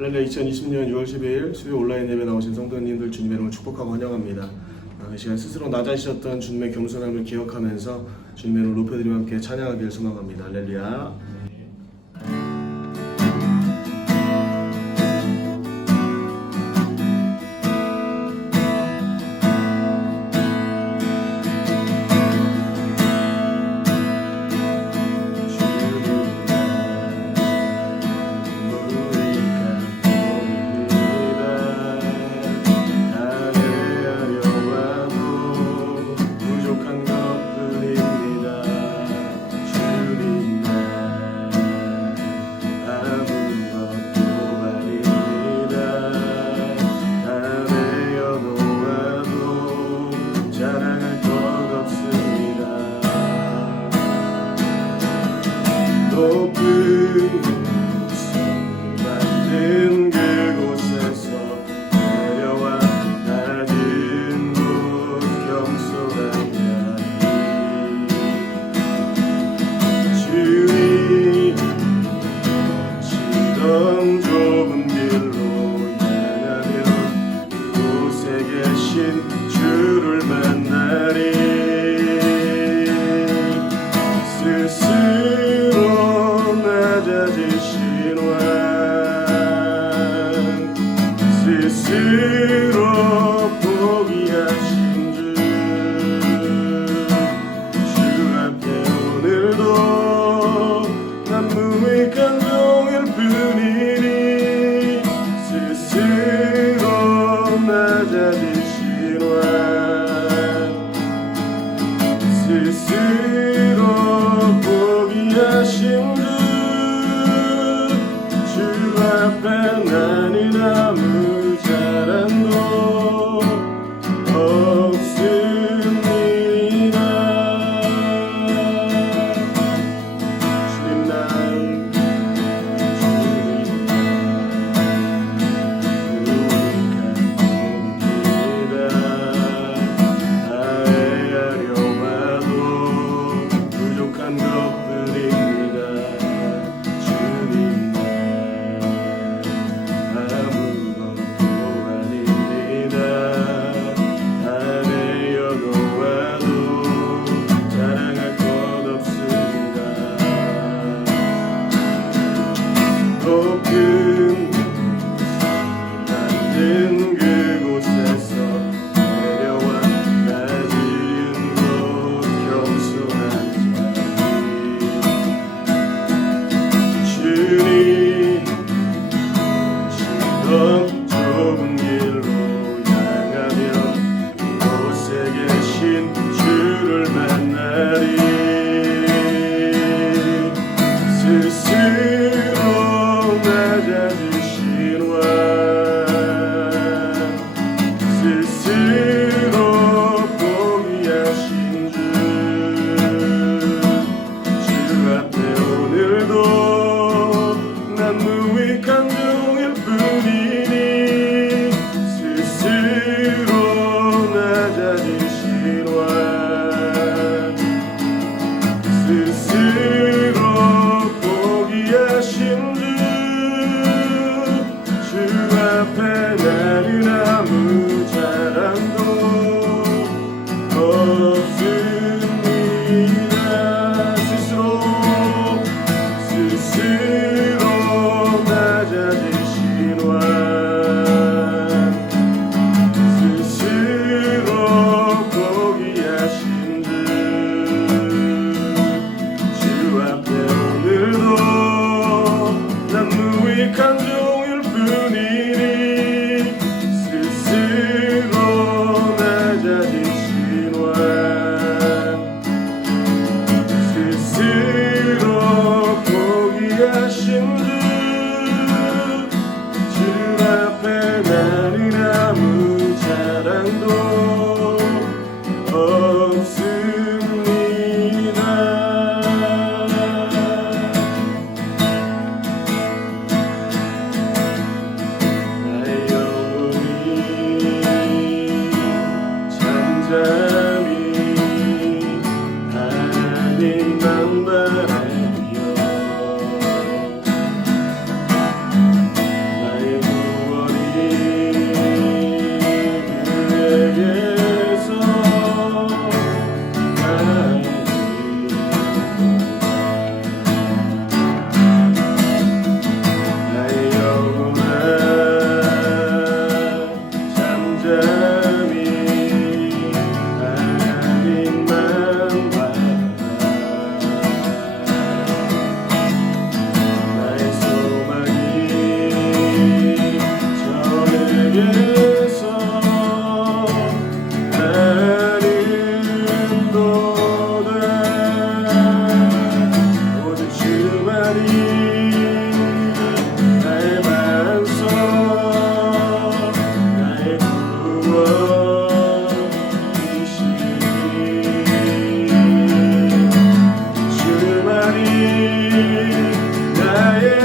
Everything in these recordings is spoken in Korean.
할렐루야. 2020년 6월 12일 수요 온라인 예배 나오신 성도님들 주님의 이름으로 축복하고 환영합니다. 이 시간 스스로 낮아지셨던 주님의 겸손함을 기억하면서 주님의 이름을 높여드리며 함께 찬양하기를 소망합니다. 할렐루야. 높은 성을 만든 그곳에서 내려와 낮은 곳 경솔한 자리 주님 거치던 좁은 길로 향하며 그곳에 계신 주를 만나리 스스로 낮아지신 왕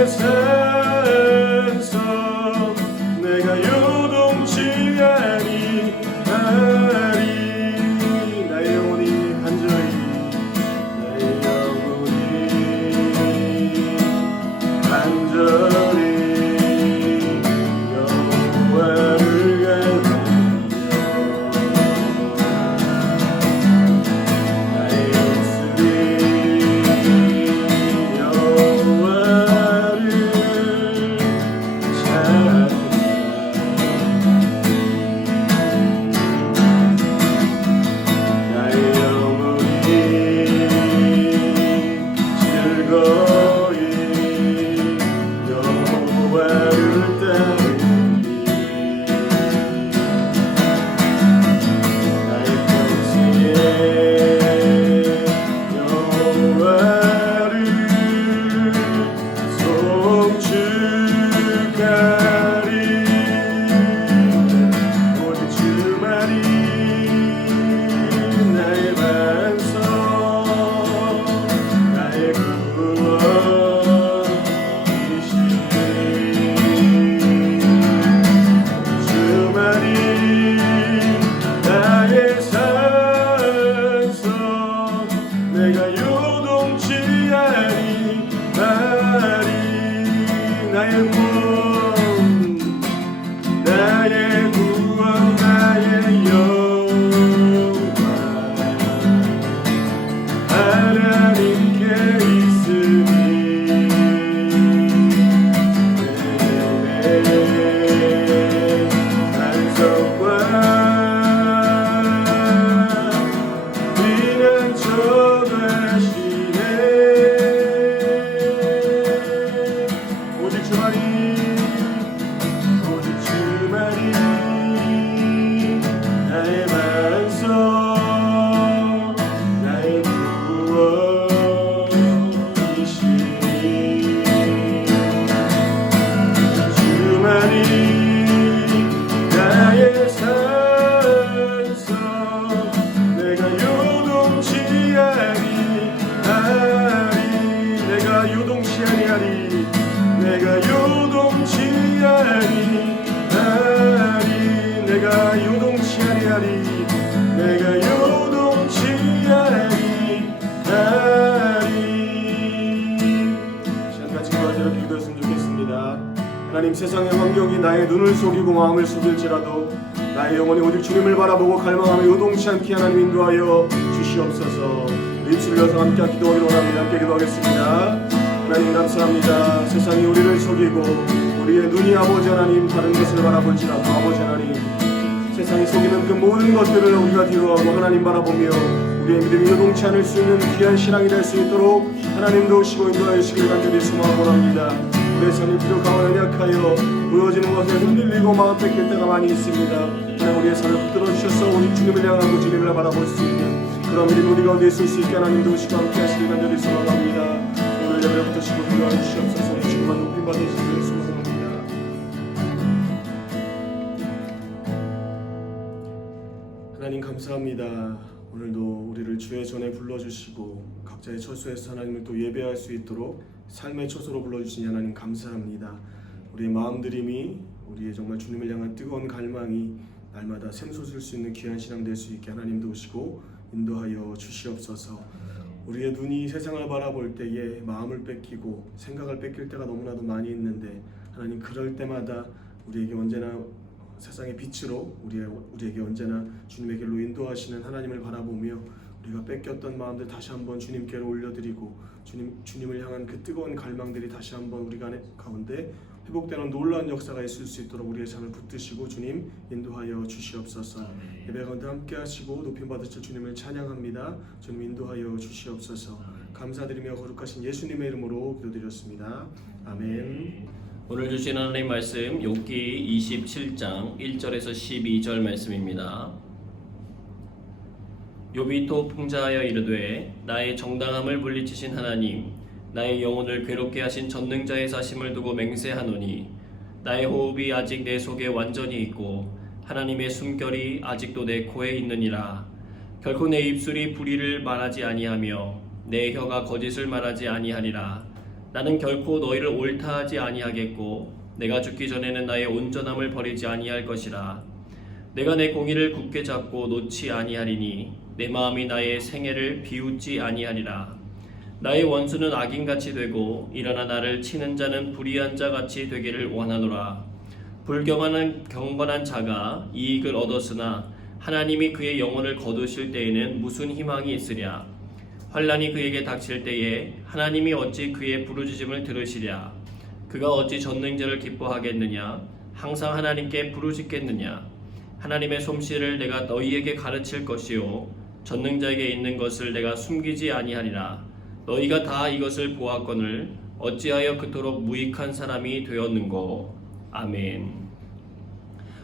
나의 산성 내가 요동치 아니하리 나의 영혼이 간절히 나의 영혼이 간절히 여호와를 하나님, 세상의 환경이 나의 눈을 속이고 마음을 속일지라도 나의 영혼이 오직 주님을 바라보고 갈망하며 요동치 않게 하나님 인도하여 주시옵소서. 입술을 여서 함께 기도하기로 원합니다. 함께 기도하겠습니다. 하나님 감사합니다. 세상이 우리를 속이고 우리의 눈이 아버지 하나님 다른 것을 바라볼지라도 아버지 하나님 세상이 속이는 그 모든 것들을 우리가 뒤로하고 하나님 바라보며 우리의 믿음이 요동치 않을 수 있는 귀한 신앙이 될 수 있도록 하나님 도우시고 인도하여 주시길 간절히 소망하고 합니다. 우리의 삶이 부족하고 연약하여 보여지는 것에 흔들리고 마음 뺏길 때가 많이 있습니다. 하나님 우리의 삶을 붙들어 주셔서 오직 주님을 향하고 주님을 바라볼 수 있는 그런 믿음 우리 가운데 있을 수 있게 하나님 도우시고 함께 하시길 간절히 소망합니다. 오늘 예배부터 시고 기도하여 주시옵소서. 주님만 높임 받으시길 소망합니다. 하나님 감사합니다. 오늘도 우리를 주의 전에 불러주시고 각자의 처소에서 하나님을 또 예배할 수 있도록 삶의 처소로 불러주신 하나님 감사합니다. 우리의 마음들임이 우리의 정말 주님을 향한 뜨거운 갈망이 날마다 샘솟을 수 있는 귀한 신앙 될 수 있게 하나님 도우시고 인도하여 주시옵소서. 우리의 눈이 세상을 바라볼 때에 마음을 뺏기고 생각을 뺏길 때가 너무나도 많이 있는데 하나님 그럴 때마다 우리에게 언제나 세상의 빛으로 우리에게 언제나 주님의 길로 인도하시는 하나님을 바라보며 우리가 뺏겼던 마음들 다시 한번 주님께로 올려드리고 주님을 향한 그 뜨거운 갈망들이 다시 한번 우리 가운데 회복되는 놀라운 역사가 있을 수 있도록 우리의 삶을 붙드시고 주님 인도하여 주시옵소서. 예배 가운데 함께 하시고 높임 받으실 주님을 찬양합니다. 주님 인도하여 주시옵소서. 감사드리며 거룩하신 예수님의 이름으로 기도드렸습니다. 아멘. 오늘 주신 하나님 말씀 욥기 27장 1절에서 12절 말씀입니다. 욥이 또 풍자하여 이르되 나의 정당함을 물리치신 하나님 나의 영혼을 괴롭게 하신 전능자의 사심을 두고 맹세하노니 나의 호흡이 아직 내 속에 완전히 있고 하나님의 숨결이 아직도 내 코에 있느니라. 결코 내 입술이 불의를 말하지 아니하며 내 혀가 거짓을 말하지 아니하리라. 나는 결코 너희를 옳다하지 아니하겠고 내가 죽기 전에는 나의 온전함을 버리지 아니할 것이라. 내가 내 공의를 굳게 잡고 놓지 아니하리니 내 마음이 나의 생애를 비웃지 아니하리라. 나의 원수는 악인같이 되고 일어나 나를 치는 자는 불의한 자같이 되기를 원하노라. 불경하는 경건한 자가 이익을 얻었으나 하나님이 그의 영혼을 거두실 때에는 무슨 희망이 있으랴. 환난이 그에게 닥칠 때에 하나님이 어찌 그의 부르짖음을 들으시랴. 그가 어찌 전능자를 기뻐하겠느냐. 항상 하나님께 부르짖겠느냐. 하나님의 솜씨를 내가 너희에게 가르칠 것이요 전능자에게 있는 것을 내가 숨기지 아니하리라. 너희가 다 이것을 보았거늘 어찌하여 그토록 무익한 사람이 되었는고. 아멘.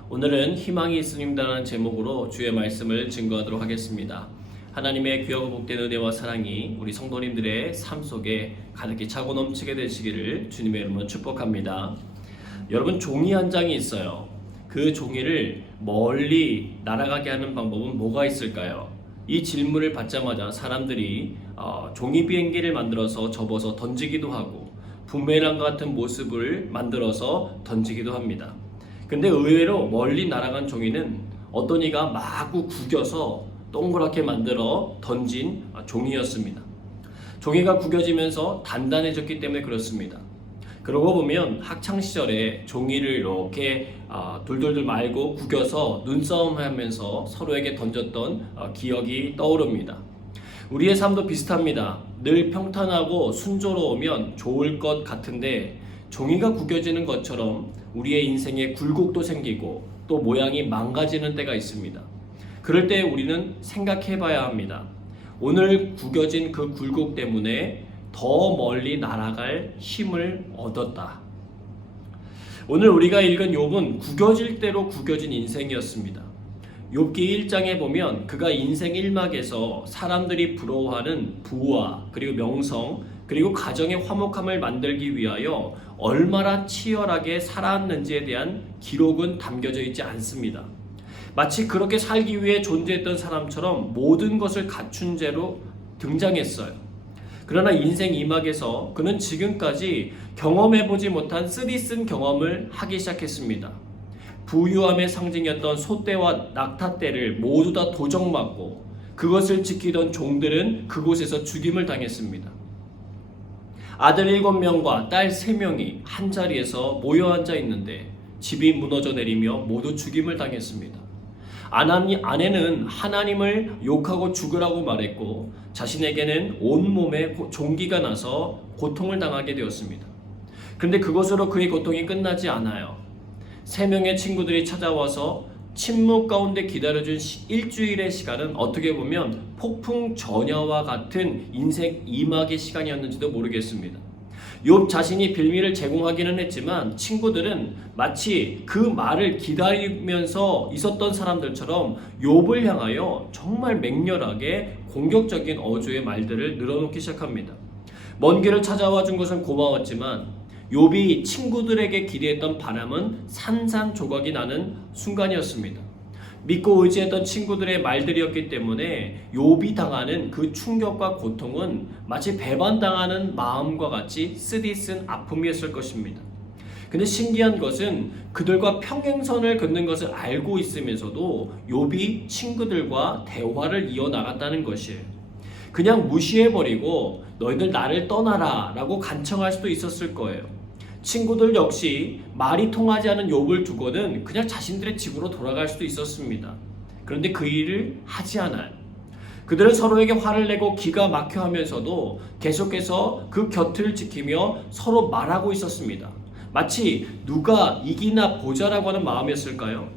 오늘은 희망이 있습니다라는 제목으로 주의 말씀을 증거하도록 하겠습니다. 하나님의 귀하고 복된 은혜와 사랑이 우리 성도님들의 삶 속에 가득히 차고 넘치게 되시기를 주님의 이름으로 축복합니다. 여러분, 종이 한 장이 있어요. 그 종이를 멀리 날아가게 하는 방법은 뭐가 있을까요? 이 질문을 받자마자 사람들이 종이 비행기를 만들어서 접어서 던지기도 하고 부메랑 같은 모습을 만들어서 던지기도 합니다. 근데 의외로 멀리 날아간 종이는 어떤 이가 마구 구겨서 동그랗게 만들어 던진 종이였습니다. 종이가 구겨지면서 단단해졌기 때문에 그렇습니다. 그러고 보면 학창시절에 종이를 이렇게 돌돌돌 말고 구겨서 눈싸움하면서 서로에게 던졌던 기억이 떠오릅니다. 우리의 삶도 비슷합니다. 늘 평탄하고 순조로우면 좋을 것 같은데 종이가 구겨지는 것처럼 우리의 인생에 굴곡도 생기고 또 모양이 망가지는 때가 있습니다. 그럴 때 우리는 생각해 봐야 합니다. 오늘 구겨진 그 굴곡 때문에 더 멀리 날아갈 힘을 얻었다. 오늘 우리가 읽은 욥은 구겨질 대로 구겨진 인생이었습니다. 욥기 1장에 보면 그가 인생 1막에서 사람들이 부러워하는 부와 그리고 명성 그리고 가정의 화목함을 만들기 위하여 얼마나 치열하게 살아왔는지에 대한 기록은 담겨져 있지 않습니다. 마치 그렇게 살기 위해 존재했던 사람처럼 모든 것을 갖춘 채로 등장했어요. 그러나 인생 2막에서 그는 지금까지 경험해보지 못한 쓰디쓴 경험을 하기 시작했습니다. 부유함의 상징이었던 소떼와 낙타떼를 모두 다 도적맞고 그것을 지키던 종들은 그곳에서 죽임을 당했습니다. 아들 7명과 딸 3명이 한자리에서 모여 앉아 있는데 집이 무너져 내리며 모두 죽임을 당했습니다. 아내는 하나님을 욕하고 죽으라고 말했고 자신에게는 온몸에 종기가 나서 고통을 당하게 되었습니다. 그런데 그것으로 그의 고통이 끝나지 않아요. 3명의 친구들이 찾아와서 침묵 가운데 기다려준 일주일의 시간은 어떻게 보면 폭풍 전야와 같은 인생 2막의 시간이었는지도 모르겠습니다. 욥 자신이 빌미를 제공하기는 했지만 친구들은 마치 그 말을 기다리면서 있었던 사람들처럼 욥을 향하여 정말 맹렬하게 공격적인 어조의 말들을 늘어놓기 시작합니다. 먼 길을 찾아와 준 것은 고마웠지만 욥이 친구들에게 기대했던 바람은 산산조각이 나는 순간이었습니다. 믿고 의지했던 친구들의 말들이었기 때문에 욥이 당하는 그 충격과 고통은 마치 배반당하는 마음과 같이 쓰디쓴 아픔이었을 것입니다. 근데 신기한 것은 그들과 평행선을 긋는 것을 알고 있으면서도 욥이 친구들과 대화를 이어나갔다는 것이에요. 그냥 무시해버리고 너희들 나를 떠나라 라고 간청할 수도 있었을 거예요. 친구들 역시 말이 통하지 않은 욥을 두고는 그냥 자신들의 집으로 돌아갈 수도 있었습니다. 그런데 그 일을 하지 않아요. 그들은 서로에게 화를 내고 기가 막혀 하면서도 계속해서 그 곁을 지키며 서로 말하고 있었습니다. 마치 누가 이기나 보자라고 하는 마음이었을까요?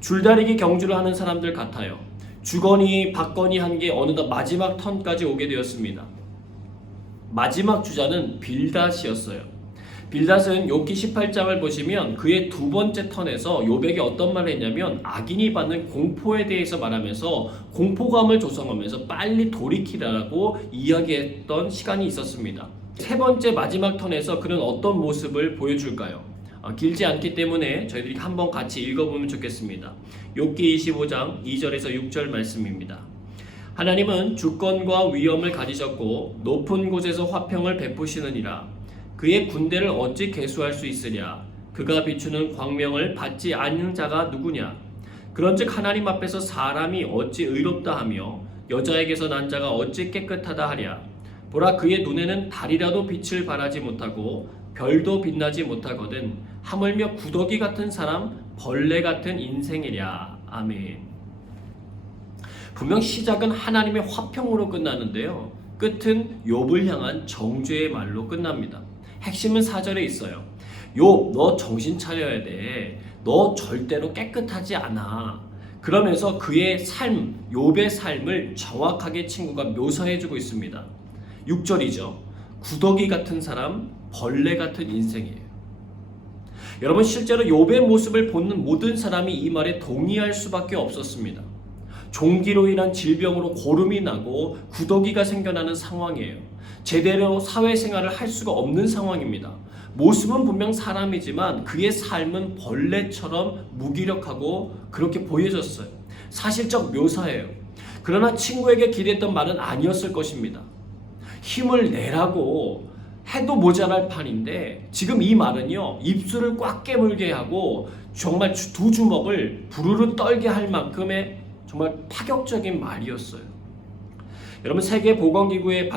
줄다리기 경주를 하는 사람들 같아요. 주거니 받거니 한 게 어느덧 마지막 턴까지 오게 되었습니다. 마지막 주자는 빌닷이었어요. 빌닷은 욥기 18장을 보시면 그의 두 번째 턴에서 욥에게 어떤 말을 했냐면 악인이 받는 공포에 대해서 말하면서 공포감을 조성하면서 빨리 돌이키라고 이야기했던 시간이 있었습니다. 세 번째 마지막 턴에서 그는 어떤 모습을 보여줄까요? 길지 않기 때문에 저희들이 한번 같이 읽어보면 좋겠습니다. 욥기 25장 2절에서 6절 말씀입니다. 하나님은 주권과 위엄을 가지셨고 높은 곳에서 화평을 베푸시느니라. 그의 군대를 어찌 계수할 수 있으랴? 그가 비추는 광명을 받지 않는 자가 누구냐? 그런즉 하나님 앞에서 사람이 어찌 의롭다 하며 여자에게서 난 자가 어찌 깨끗하다 하랴? 보라, 그의 눈에는 달이라도 빛을 발하지 못하고 별도 빛나지 못하거든. 하물며 구더기 같은 사람, 벌레 같은 인생이랴. 아멘. 분명 시작은 하나님의 화평으로 끝나는데요, 끝은 욥을 향한 정죄의 말로 끝납니다. 핵심은 4절에 있어요. 욥, 너 정신 차려야 돼. 너 절대로 깨끗하지 않아. 그러면서 그의 삶, 욥의 삶을 정확하게 친구가 묘사해주고 있습니다. 6절이죠. 구더기 같은 사람, 벌레 같은 인생이에요. 여러분, 실제로 욥의 모습을 보는 모든 사람이 이 말에 동의할 수밖에 없었습니다. 종기로 인한 질병으로 고름이 나고 구더기가 생겨나는 상황이에요. 제대로 사회생활을 할 수가 없는 상황입니다. 모습은 분명 사람이지만 그의 삶은 벌레처럼 무기력하고 그렇게 보여졌어요. 사실적 묘사예요. 그러나 친구에게 기대했던 말은 아니었을 것입니다. 힘을 내라고 해도 모자랄 판인데 지금 이 말은요, 입술을 꽉 깨물게 하고 정말 두 주먹을 부르르 떨게 할 만큼의 정말 파격적인 말이었어요. 여러분, 세계보건기구에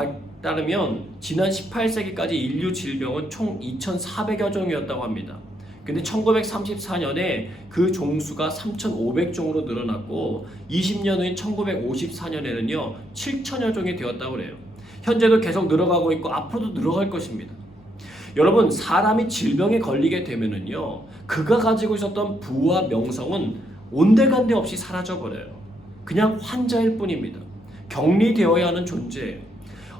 따르면 지난 18세기까지 인류 질병은 총 2,400여 종이었다고 합니다. 근데 1934년에 그 종수가 3,500종으로 늘어났고 20년 후인 1954년에는요 7,000여 종이 되었다고 그래요. 현재도 계속 늘어가고 있고 앞으로도 늘어갈 것입니다. 여러분, 사람이 질병에 걸리게 되면은요, 그가 가지고 있었던 부와 명성은 온데간데 없이 사라져버려요. 그냥 환자일 뿐입니다. 격리되어야 하는 존재예요.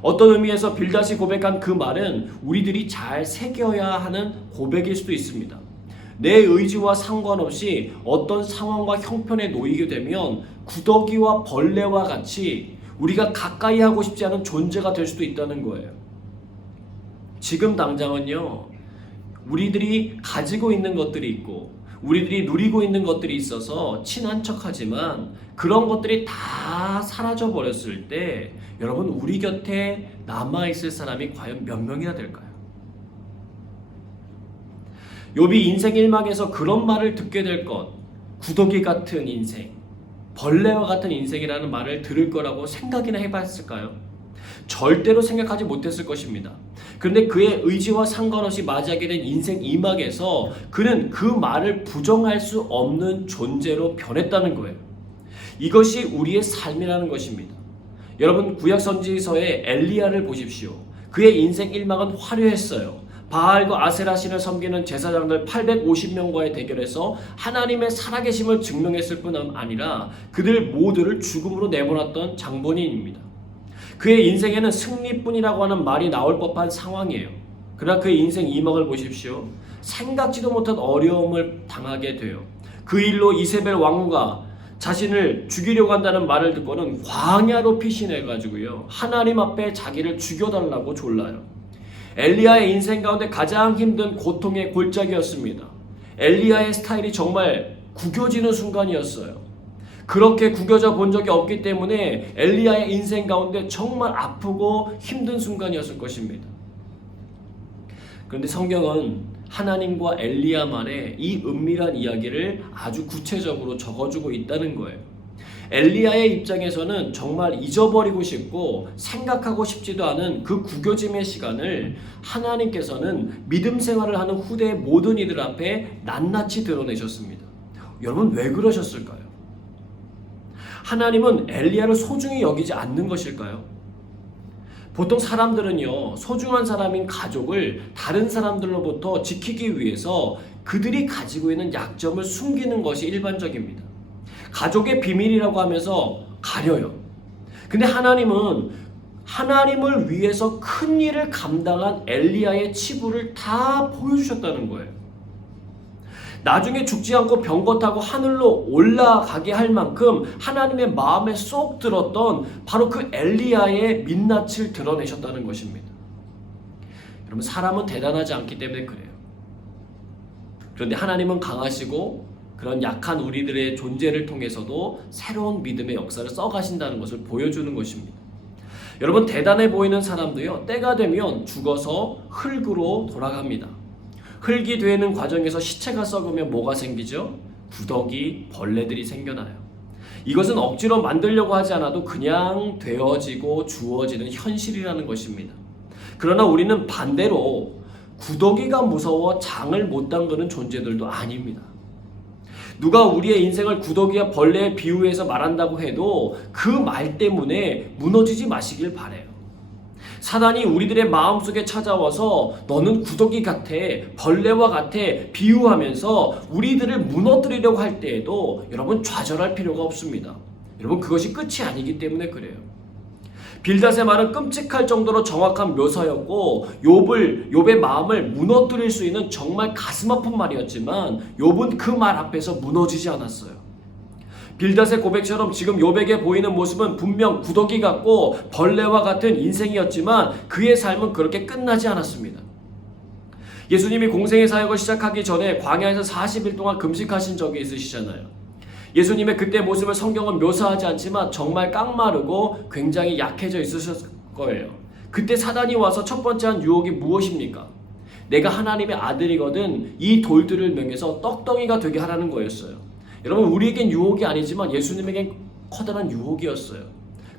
어떤 의미에서 빌닷이 고백한 그 말은 우리들이 잘 새겨야 하는 고백일 수도 있습니다. 내 의지와 상관없이 어떤 상황과 형편에 놓이게 되면 구더기와 벌레와 같이 우리가 가까이 하고 싶지 않은 존재가 될 수도 있다는 거예요. 지금 당장은요, 우리들이 가지고 있는 것들이 있고 우리들이 누리고 있는 것들이 있어서 친한 척하지만 그런 것들이 다 사라져 버렸을 때 여러분, 우리 곁에 남아있을 사람이 과연 몇 명이나 될까요? 욥이 인생 1막에서 그런 말을 듣게 될 것, 구더기 같은 인생, 벌레와 같은 인생이라는 말을 들을 거라고 생각이나 해봤을까요? 절대로 생각하지 못했을 것입니다. 그런데 그의 의지와 상관없이 맞이하게 된 인생 2막에서 그는 그 말을 부정할 수 없는 존재로 변했다는 거예요. 이것이 우리의 삶이라는 것입니다. 여러분, 구약선지서의 엘리야를 보십시오. 그의 인생 1막은 화려했어요. 바알과 아세라 신을 섬기는 제사장들 850명과의 대결에서 하나님의 살아계심을 증명했을 뿐 아니라 그들 모두를 죽음으로 내보냈던 장본인입니다. 그의 인생에는 승리뿐이라고 하는 말이 나올 법한 상황이에요. 그러나 그의 인생 2막을 보십시오. 생각지도 못한 어려움을 당하게 돼요. 그 일로 이세벨 왕후가 자신을 죽이려고 한다는 말을 듣고는 광야로 피신해가지고요, 하나님 앞에 자기를 죽여달라고 졸라요. 엘리야의 인생 가운데 가장 힘든 고통의 골짜기였습니다. 엘리야의 스타일이 정말 구겨지는 순간이었어요. 그렇게 구겨져 본 적이 없기 때문에 엘리야의 인생 가운데 정말 아프고 힘든 순간이었을 것입니다. 그런데 성경은 하나님과 엘리야만의 이 은밀한 이야기를 아주 구체적으로 적어주고 있다는 거예요. 엘리야의 입장에서는 정말 잊어버리고 싶고 생각하고 싶지도 않은 그 구겨짐의 시간을 하나님께서는 믿음 생활을 하는 후대의 모든 이들 앞에 낱낱이 드러내셨습니다. 여러분, 왜 그러셨을까요? 하나님은 엘리야를 소중히 여기지 않는 것일까요? 보통 사람들은요, 소중한 사람인 가족을 다른 사람들로부터 지키기 위해서 그들이 가지고 있는 약점을 숨기는 것이 일반적입니다. 가족의 비밀이라고 하면서 가려요. 근데 하나님은 하나님을 위해서 큰 일을 감당한 엘리야의 치부를 다 보여주셨다는 거예요. 나중에 죽지 않고 병거 타고 하늘로 올라가게 할 만큼 하나님의 마음에 쏙 들었던 바로 그 엘리야의 민낯을 드러내셨다는 것입니다. 여러분, 사람은 대단하지 않기 때문에 그래요. 그런데 하나님은 강하시고 그런 약한 우리들의 존재를 통해서도 새로운 믿음의 역사를 써가신다는 것을 보여주는 것입니다. 여러분, 대단해 보이는 사람도요, 때가 되면 죽어서 흙으로 돌아갑니다. 흙이 되는 과정에서 시체가 썩으면 뭐가 생기죠? 구더기, 벌레들이 생겨나요. 이것은 억지로 만들려고 하지 않아도 그냥 되어지고 주어지는 현실이라는 것입니다. 그러나 우리는 반대로 구더기가 무서워 장을 못 담그는 존재들도 아닙니다. 누가 우리의 인생을 구더기와 벌레에 비유해서 말한다고 해도 그 말 때문에 무너지지 마시길 바라요. 사단이 우리들의 마음속에 찾아와서 너는 구더기 같아, 벌레와 같아 비유하면서 우리들을 무너뜨리려고 할 때에도 여러분 좌절할 필요가 없습니다. 여러분, 그것이 끝이 아니기 때문에 그래요. 빌닷의 말은 끔찍할 정도로 정확한 묘사였고 욥의 마음을 무너뜨릴 수 있는 정말 가슴 아픈 말이었지만 욥은 그 말 앞에서 무너지지 않았어요. 빌닷의 고백처럼 지금 욥에게 보이는 모습은 분명 구더기 같고 벌레와 같은 인생이었지만 그의 삶은 그렇게 끝나지 않았습니다. 예수님이 공생의 사역을 시작하기 전에 광야에서 40일 동안 금식하신 적이 있으시잖아요. 예수님의 그때 모습을 성경은 묘사하지 않지만 정말 깡마르고 굉장히 약해져 있으셨을 거예요. 그때 사단이 와서 첫 번째 한 유혹이 무엇입니까? 내가 하나님의 아들이거든 이 돌들을 명해서 떡덩이가 되게 하라는 거였어요. 여러분, 우리에겐 유혹이 아니지만 예수님에겐 커다란 유혹이었어요.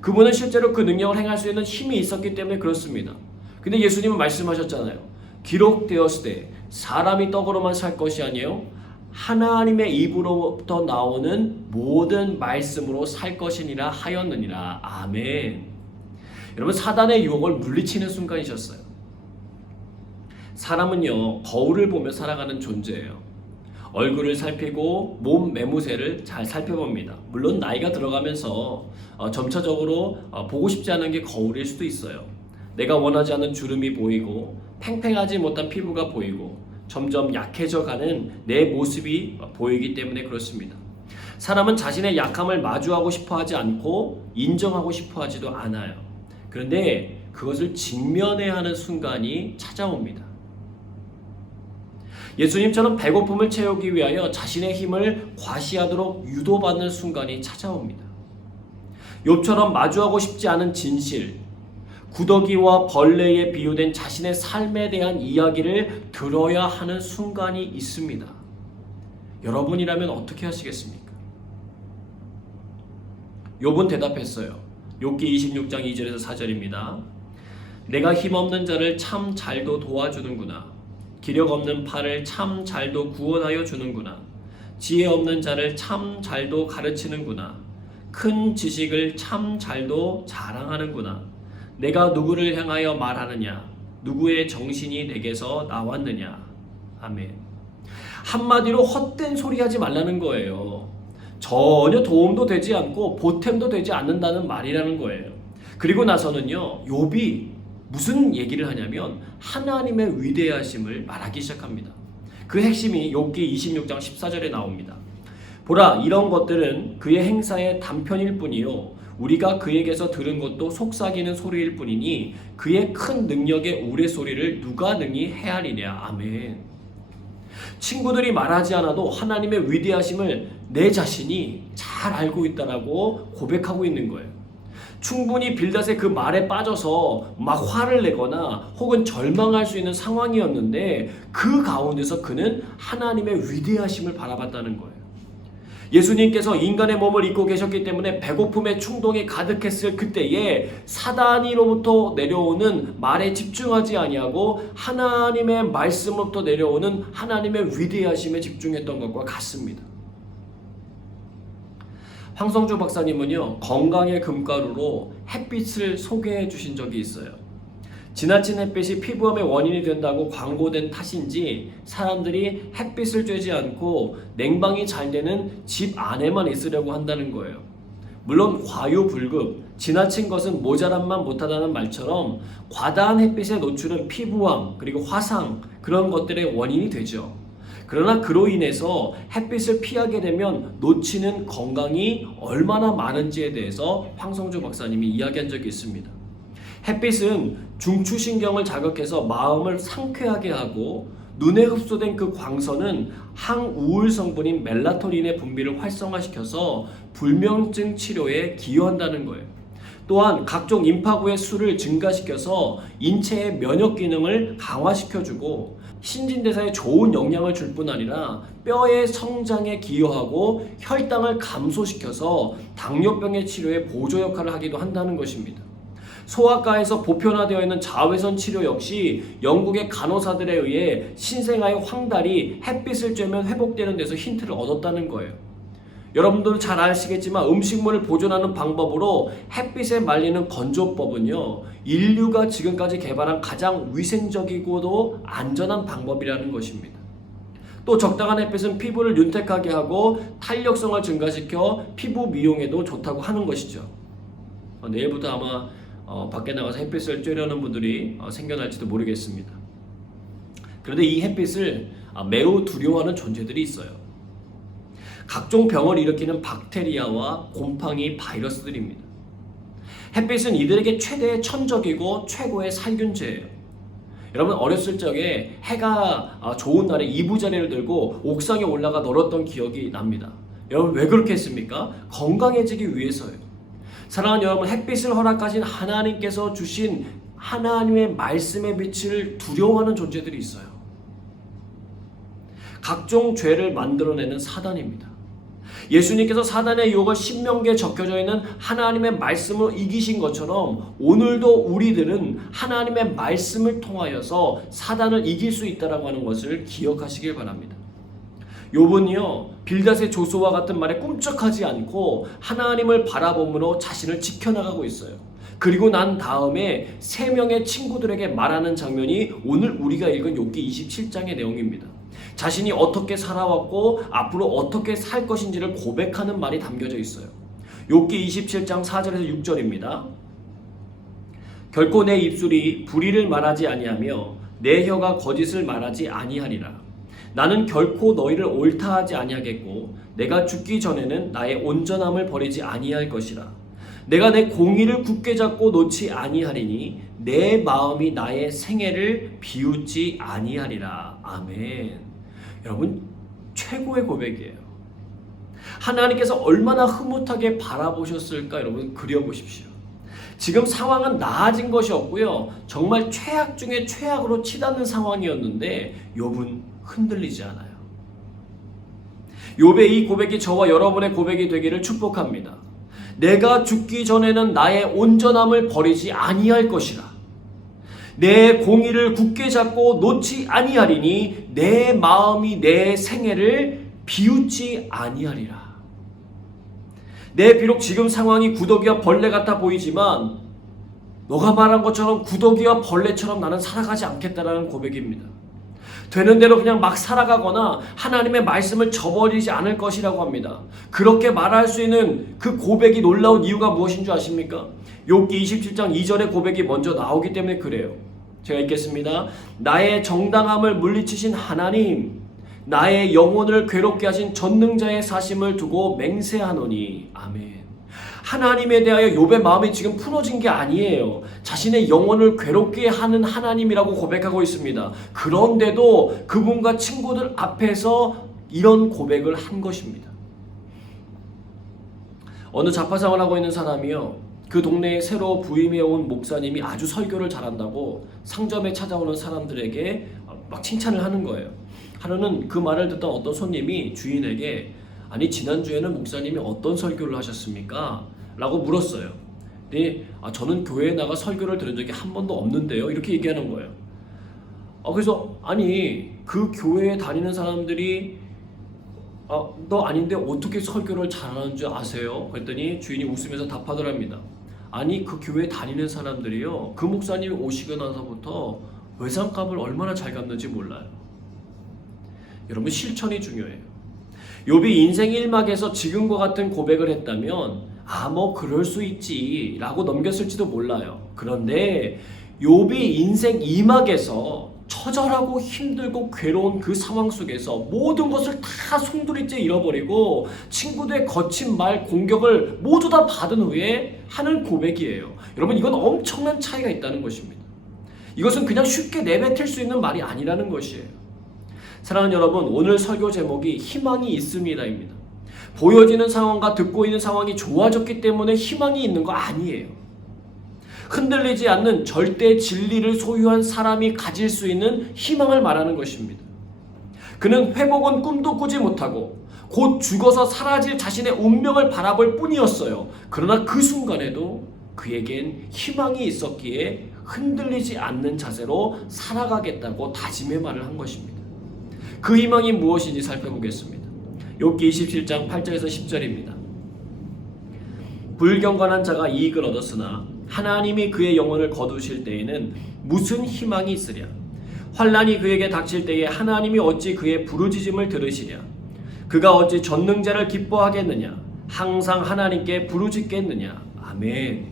그분은 실제로 그 능력을 행할 수 있는 힘이 있었기 때문에 그렇습니다. 근데 예수님은 말씀하셨잖아요. 기록되었으되 사람이 떡으로만 살 것이 아니에요, 하나님의 입으로부터 나오는 모든 말씀으로 살 것이니라 하였느니라. 아멘. 여러분, 사단의 유혹을 물리치는 순간이셨어요. 사람은요, 거울을 보며 살아가는 존재예요. 얼굴을 살피고 몸 매무새를 잘 살펴봅니다. 물론 나이가 들어가면서 점차적으로 보고 싶지 않은 게 거울일 수도 있어요. 내가 원하지 않는 주름이 보이고 팽팽하지 못한 피부가 보이고 점점 약해져가는 내 모습이 보이기 때문에 그렇습니다. 사람은 자신의 약함을 마주하고 싶어하지 않고 인정하고 싶어하지도 않아요. 그런데 그것을 직면해야 하는 순간이 찾아옵니다. 예수님처럼 배고픔을 채우기 위하여 자신의 힘을 과시하도록 유도받는 순간이 찾아옵니다. 욥처럼 마주하고 싶지 않은 진실, 구더기와 벌레에 비유된 자신의 삶에 대한 이야기를 들어야 하는 순간이 있습니다. 여러분이라면 어떻게 하시겠습니까? 욥은 대답했어요. 욥기 26장 2절에서 4절입니다. 내가 힘없는 자를 참 잘도 도와주는구나. 기력 없는 팔을 참 잘도 구원하여 주는구나. 지혜 없는 자를 참 잘도 가르치는구나. 큰 지식을 참 잘도 자랑하는구나. 내가 누구를 향하여 말하느냐? 누구의 정신이 내게서 나왔느냐? 아멘. 한마디로 헛된 소리 하지 말라는 거예요. 전혀 도움도 되지 않고 보탬도 되지 않는다는 말이라는 거예요. 그리고 나서는요, 욥이 무슨 얘기를 하냐면 하나님의 위대하심을 말하기 시작합니다. 그 핵심이 욥기 26장 14절에 나옵니다. 보라, 이런 것들은 그의 행사의 단편일 뿐이요 우리가 그에게서 들은 것도 속삭이는 소리일 뿐이니 그의 큰 능력의 우레소리를 누가 능히 헤아리랴. 아멘. 친구들이 말하지 않아도 하나님의 위대하심을 내 자신이 잘 알고 있다라고 고백하고 있는 거예요. 충분히 빌닷의 그 말에 빠져서 막 화를 내거나 혹은 절망할 수 있는 상황이었는데 그 가운데서 그는 하나님의 위대하심을 바라봤다는 거예요. 예수님께서 인간의 몸을 입고 계셨기 때문에 배고픔의 충동이 가득했을 그때에 사단이로부터 내려오는 말에 집중하지 아니하고 하나님의 말씀으로부터 내려오는 하나님의 위대하심에 집중했던 것과 같습니다. 황성주 박사님은요, 건강의 금가루로 햇빛을 소개해 주신 적이 있어요. 지나친 햇빛이 피부암의 원인이 된다고 광고된 탓인지 사람들이 햇빛을 쬐지 않고 냉방이 잘 되는 집 안에만 있으려고 한다는 거예요. 물론 과유불급, 지나친 것은 모자람만 못하다는 말처럼 과다한 햇빛에 노출은 피부암 그리고 화상 그런 것들의 원인이 되죠. 그러나 그로 인해서 햇빛을 피하게 되면 놓치는 건강이 얼마나 많은지에 대해서 황성주 박사님이 이야기한 적이 있습니다. 햇빛은 중추신경을 자극해서 마음을 상쾌하게 하고 눈에 흡수된 그 광선은 항우울 성분인 멜라토닌의 분비를 활성화시켜서 불면증 치료에 기여한다는 거예요. 또한 각종 임파구의 수를 증가시켜서 인체의 면역 기능을 강화시켜주고 신진대사에 좋은 영향을 줄 뿐 아니라 뼈의 성장에 기여하고 혈당을 감소시켜서 당뇨병의 치료에 보조 역할을 하기도 한다는 것입니다. 소아과에서 보편화되어 있는 자외선 치료 역시 영국의 간호사들에 의해 신생아의 황달이 햇빛을 쬐면 회복되는 데서 힌트를 얻었다는 거예요. 여러분들은 잘 아시겠지만 음식물을 보존하는 방법으로 햇빛에 말리는 건조법은요, 인류가 지금까지 개발한 가장 위생적이고도 안전한 방법이라는 것입니다. 또 적당한 햇빛은 피부를 윤택하게 하고 탄력성을 증가시켜 피부 미용에도 좋다고 하는 것이죠. 내일부터 아마 밖에 나가서 햇빛을 쬐려는 분들이 생겨날지도 모르겠습니다. 그런데 이 햇빛을 매우 두려워하는 존재들이 있어요. 각종 병을 일으키는 박테리아와 곰팡이, 바이러스들입니다. 햇빛은 이들에게 최대의 천적이고 최고의 살균제예요. 여러분 어렸을 적에 해가 좋은 날에 이부자리를 들고 옥상에 올라가 놀았던 기억이 납니다. 여러분 왜 그렇게 했습니까? 건강해지기 위해서예요. 사랑하는 여러분, 햇빛을 허락하신 하나님께서 주신 하나님의 말씀의 빛을 두려워하는 존재들이 있어요. 각종 죄를 만들어내는 사단입니다. 예수님께서 사단의 유혹을 신명기에 적혀져 있는 하나님의 말씀으로 이기신 것처럼 오늘도 우리들은 하나님의 말씀을 통하여서 사단을 이길 수 있다고 하는 것을 기억하시길 바랍니다. 욥은요, 빌닷의 조소와 같은 말에 꿈쩍하지 않고 하나님을 바라봄으로 자신을 지켜나가고 있어요. 그리고 난 다음에 3명의 친구들에게 말하는 장면이 오늘 우리가 읽은 욥기 27장의 내용입니다. 자신이 어떻게 살아왔고 앞으로 어떻게 살 것인지를 고백하는 말이 담겨져 있어요. 욥기 27장 4절에서 6절입니다. 결코 내 입술이 불의를 말하지 아니하며 내 혀가 거짓을 말하지 아니하리라. 나는 결코 너희를 옳다하지 아니하겠고 내가 죽기 전에는 나의 온전함을 버리지 아니할 것이라. 내가 내 공의를 굳게 잡고 놓지 아니하리니 내 마음이 나의 생애를 비웃지 아니하리라. 아멘. 여러분 최고의 고백이에요. 하나님께서 얼마나 흐뭇하게 바라보셨을까 여러분 그려보십시오. 지금 상황은 나아진 것이 없고요, 정말 최악 중에 최악으로 치닫는 상황이었는데 욥은 흔들리지 않아요. 욥의 이 고백이 저와 여러분의 고백이 되기를 축복합니다. 내가 죽기 전에는 나의 온전함을 버리지 아니할 것이라. 내 공의를 굳게 잡고 놓지 아니하리니 내 마음이 내 생애를 비웃지 아니하리라. 내 비록 지금 상황이 구더기와 벌레 같아 보이지만 너가 말한 것처럼 구더기와 벌레처럼 나는 살아가지 않겠다라는 고백입니다. 되는 대로 그냥 막 살아가거나 하나님의 말씀을 저버리지 않을 것이라고 합니다. 그렇게 말할 수 있는 그 고백이 놀라운 이유가 무엇인 줄 아십니까? 욥기 27장 2절의 고백이 먼저 나오기 때문에 그래요. 제가 읽겠습니다. 나의 정당함을 물리치신 하나님, 나의 영혼을 괴롭게 하신 전능자의 사심을 두고 맹세하노니. 아멘. 하나님에 대하여 욥의 마음이 지금 풀어진 게 아니에요. 자신의 영혼을 괴롭게 하는 하나님이라고 고백하고 있습니다. 그런데도 그분과 친구들 앞에서 이런 고백을 한 것입니다. 어느 자파상을 하고 있는 사람이요, 그 동네에 새로 부임해온 목사님이 아주 설교를 잘한다고 상점에 찾아오는 사람들에게 막 칭찬을 하는 거예요. 하루는 그 말을 듣던 어떤 손님이 주인에게 아니 지난주에는 목사님이 어떤 설교를 하셨습니까? 라고 물었어요. 근데 저는 교회에 나가 설교를 들은 적이 한 번도 없는데요, 이렇게 얘기하는 거예요. 그래서 아니 그 교회에 다니는 사람들이 너 아닌데 어떻게 설교를 잘하는 줄 아세요? 그랬더니 주인이 웃으면서 답하더랍니다. 아니 그 교회에 다니는 사람들이요, 그 목사님이 오시고 나서부터 외상값을 얼마나 잘 갚는지 몰라요. 여러분 실천이 중요해요. 욥이 인생 1막에서 지금과 같은 고백을 했다면 뭐 그럴 수 있지 라고 넘겼을지도 몰라요. 그런데 욥이 인생 2막에서 처절하고 힘들고 괴로운 그 상황 속에서 모든 것을 다 송두리째 잃어버리고 친구들의 거친 말 공격을 모두 다 받은 후에 하는 고백이에요. 여러분 이건 엄청난 차이가 있다는 것입니다. 이것은 그냥 쉽게 내뱉을 수 있는 말이 아니라는 것이에요. 사랑하는 여러분, 오늘 설교 제목이 희망이 있습니다입니다. 보여지는 상황과 듣고 있는 상황이 좋아졌기 때문에 희망이 있는 거 아니에요. 흔들리지 않는 절대 진리를 소유한 사람이 가질 수 있는 희망을 말하는 것입니다. 그는 회복은 꿈도 꾸지 못하고 곧 죽어서 사라질 자신의 운명을 바라볼 뿐이었어요. 그러나 그 순간에도 그에겐 희망이 있었기에 흔들리지 않는 자세로 살아가겠다고 다짐의 말을 한 것입니다. 그 희망이 무엇인지 살펴보겠습니다. 욥기 27장 8절에서 10절입니다. 불경건한 자가 이익을 얻었으나 하나님이 그의 영혼을 거두실 때에는 무슨 희망이 있으랴. 환난이 그에게 닥칠 때에 하나님이 어찌 그의 부르짖음을 들으시랴. 그가 어찌 전능자를 기뻐하겠느냐. 항상 하나님께 부르짖겠느냐. 아멘.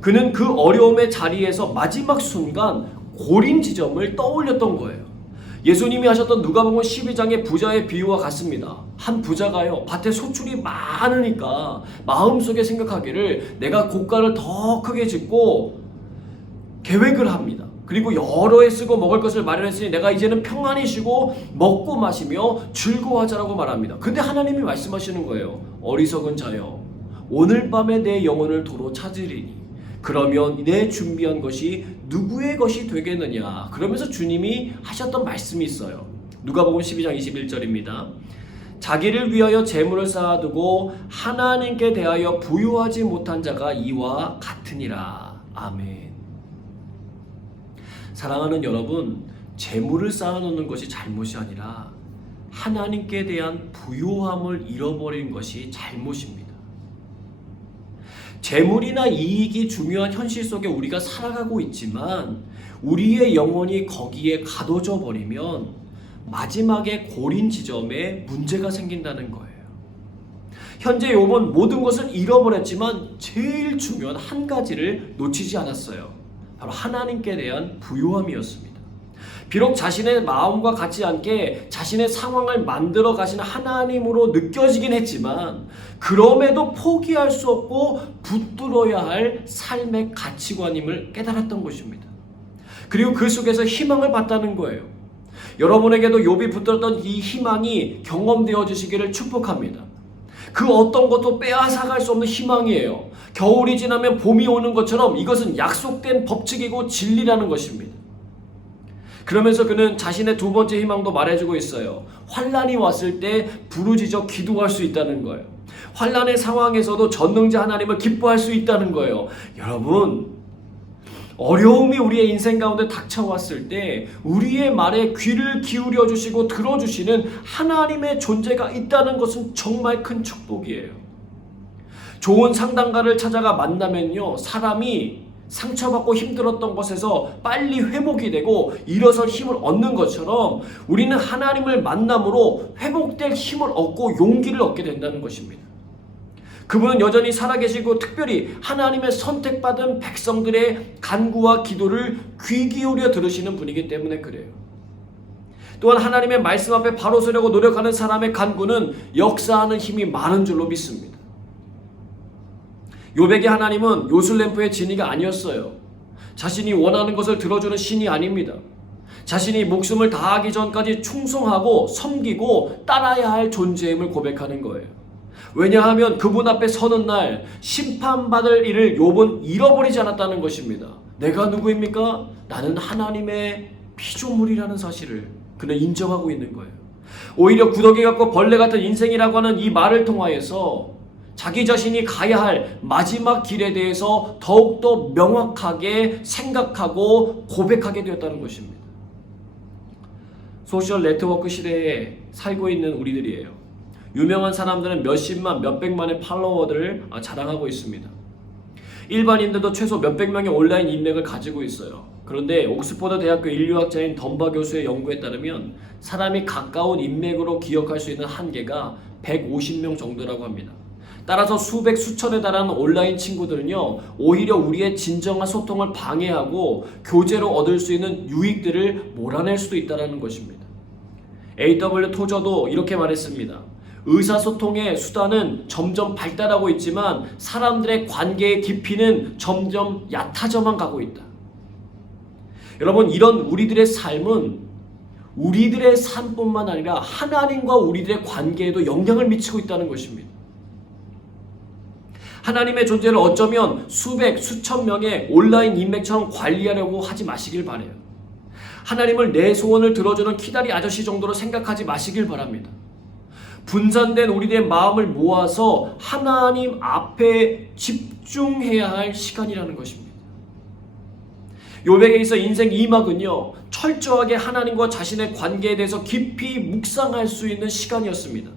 그는 그 어려움의 자리에서 마지막 순간 고린 지점을 떠올렸던 거예요. 예수님이 하셨던 누가복음 12장의 부자의 비유와 같습니다. 한 부자가요, 밭에 소출이 많으니까 마음속에 생각하기를 내가 고가를 더 크게 짓고 계획을 합니다. 그리고 여러 해 쓰고 먹을 것을 마련했으니 내가 이제는 평안히 쉬고 먹고 마시며 즐거워하자라고 말합니다. 근데 하나님이 말씀하시는 거예요. 어리석은 자여, 오늘 밤에 내 영혼을 도로 찾으리니 그러면 내 준비한 것이 누구의 것이 되겠느냐. 그러면서 주님이 하셨던 말씀이 있어요. 누가복음 12장 21절입니다. 자기를 위하여 재물을 쌓아두고 하나님께 대하여 부유하지 못한 자가 이와 같으니라. 아멘. 사랑하는 여러분, 재물을 쌓아놓는 것이 잘못이 아니라 하나님께 대한 부요함을 잃어버린 것이 잘못입니다. 재물이나 이익이 중요한 현실 속에 우리가 살아가고 있지만 우리의 영혼이 거기에 가둬져 버리면 마지막에 고린 지점에 문제가 생긴다는 거예요. 현재 욥은 모든 것을 잃어버렸지만 제일 중요한 한 가지를 놓치지 않았어요. 바로 하나님께 대한 부요함이었습니다. 비록 자신의 마음과 같지 않게 자신의 상황을 만들어 가시는 하나님으로 느껴지긴 했지만 그럼에도 포기할 수 없고 붙들어야 할 삶의 가치관임을 깨달았던 것입니다. 그리고 그 속에서 희망을 봤다는 거예요. 여러분에게도 욥이 붙들었던 이 희망이 경험되어 주시기를 축복합니다. 그 어떤 것도 빼앗아갈 수 없는 희망이에요. 겨울이 지나면 봄이 오는 것처럼 이것은 약속된 법칙이고 진리라는 것입니다. 그러면서 그는 자신의 두 번째 희망도 말해주고 있어요. 환난이 왔을 때 부르짖어 기도할 수 있다는 거예요. 환난의 상황에서도 전능자 하나님을 기뻐할 수 있다는 거예요. 여러분, 어려움이 우리의 인생 가운데 닥쳐왔을 때 우리의 말에 귀를 기울여 주시고 들어주시는 하나님의 존재가 있다는 것은 정말 큰 축복이에요. 좋은 상담가를 찾아가 만나면요, 사람이 상처받고 힘들었던 것에서 빨리 회복이 되고 일어설 힘을 얻는 것처럼 우리는 하나님을 만남으로 회복될 힘을 얻고 용기를 얻게 된다는 것입니다. 그분은 여전히 살아계시고 특별히 하나님의 선택받은 백성들의 간구와 기도를 귀 기울여 들으시는 분이기 때문에 그래요. 또한 하나님의 말씀 앞에 바로 서려고 노력하는 사람의 간구는 역사하는 힘이 많은 줄로 믿습니다. 욥에게 하나님은 요술램프의 진이가 아니었어요. 자신이 원하는 것을 들어주는 신이 아닙니다. 자신이 목숨을 다하기 전까지 충성하고 섬기고 따라야 할 존재임을 고백하는 거예요. 왜냐하면 그분 앞에 서는 날 심판받을 일을 욥은 잃어버리지 않았다는 것입니다. 내가 누구입니까? 나는 하나님의 피조물이라는 사실을 그는 인정하고 있는 거예요. 오히려 구더기 같고 벌레 같은 인생이라고 하는 이 말을 통하여서 자기 자신이 가야 할 마지막 길에 대해서 더욱더 명확하게 생각하고 고백하게 되었다는 것입니다. 소셜 네트워크 시대에 살고 있는 우리들이에요. 유명한 사람들은 몇십만, 몇백만의 팔로워들을 자랑하고 있습니다. 일반인들도 최소 몇백 명의 온라인 인맥을 가지고 있어요. 그런데 옥스퍼드 대학교 인류학자인 덤바 교수의 연구에 따르면 사람이 가까운 인맥으로 기억할 수 있는 한계가 150명 정도라고 합니다. 따라서 수백, 수천에 달하는 온라인 친구들은요, 오히려 우리의 진정한 소통을 방해하고 교제로 얻을 수 있는 유익들을 몰아낼 수도 있다는 것입니다. A.W. 토저도 이렇게 말했습니다. 의사소통의 수단은 점점 발달하고 있지만 사람들의 관계의 깊이는 점점 얕아져만 가고 있다. 여러분, 이런 우리들의 삶은 우리들의 삶뿐만 아니라 하나님과 우리들의 관계에도 영향을 미치고 있다는 것입니다. 하나님의 존재를 어쩌면 수백, 수천 명의 온라인 인맥처럼 관리하려고 하지 마시길 바라요. 하나님을 내 소원을 들어주는 키다리 아저씨 정도로 생각하지 마시길 바랍니다. 분산된 우리의 마음을 모아서 하나님 앞에 집중해야 할 시간이라는 것입니다. 욥에게 있어 인생 2막은요, 철저하게 하나님과 자신의 관계에 대해서 깊이 묵상할 수 있는 시간이었습니다.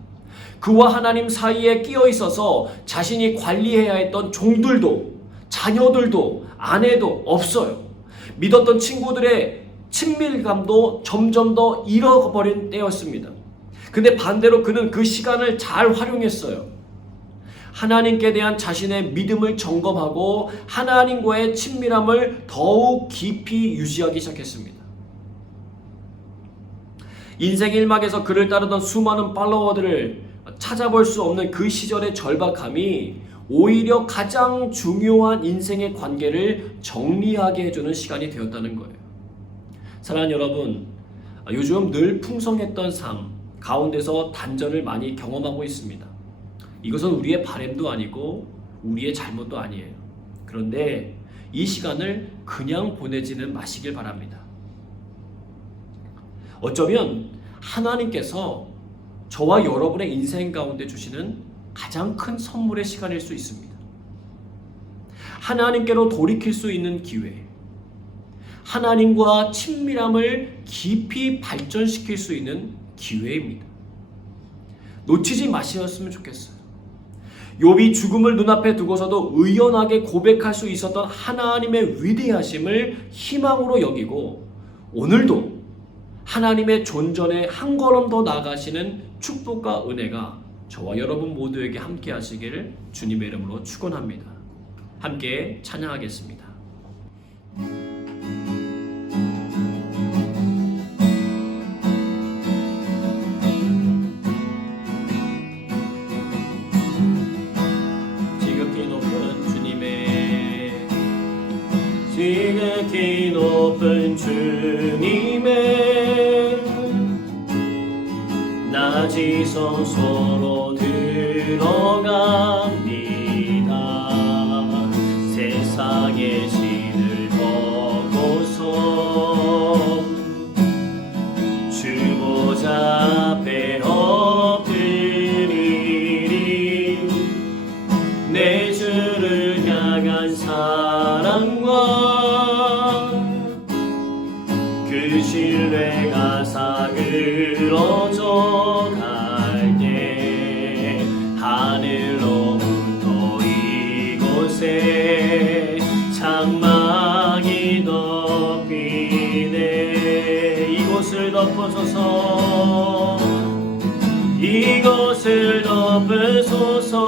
그와 하나님 사이에 끼어 있어서 자신이 관리해야 했던 종들도, 자녀들도, 아내도 없어요. 믿었던 친구들의 친밀감도 점점 더 잃어버린 때였습니다. 근데 반대로 그는 그 시간을 잘 활용했어요. 하나님께 대한 자신의 믿음을 점검하고 하나님과의 친밀함을 더욱 깊이 유지하기 시작했습니다. 인생 1막에서 그를 따르던 수많은 팔로워들을 찾아볼 수 없는 그 시절의 절박함이 오히려 가장 중요한 인생의 관계를 정리하게 해주는 시간이 되었다는 거예요. 사랑하는 여러분, 요즘 늘 풍성했던 삶 가운데서 단절을 많이 경험하고 있습니다. 이것은 우리의 바램도 아니고 우리의 잘못도 아니에요. 그런데 이 시간을 그냥 보내지는 마시길 바랍니다. 어쩌면 하나님께서 저와 여러분의 인생 가운데 주시는 가장 큰 선물의 시간일 수 있습니다. 하나님께로 돌이킬 수 있는 기회, 하나님과 친밀함을 깊이 발전시킬 수 있는 기회입니다. 놓치지 마셨으면 좋겠어요. 욥이 죽음을 눈앞에 두고서도 의연하게 고백할 수 있었던 하나님의 위대하심을 희망으로 여기고 오늘도 하나님의 존전에 한 걸음 더 나아가시는 축복과 은혜가 저와 여러분 모두에게 함께 하시기를 주님의 이름으로 축원합니다. 함께 찬양하겠습니다. 지극히 높은 주님의 나지성소로 들어갑니다. 세상의 신을 벗고서 주 보좌 앞에 엎드리리. 내 주를 향한 사랑과 그 신뢰가 사그러져 갈 때 하늘로부터 이곳에 장막이 덮이네. 이곳을 덮으소서, 이곳을 덮으소서,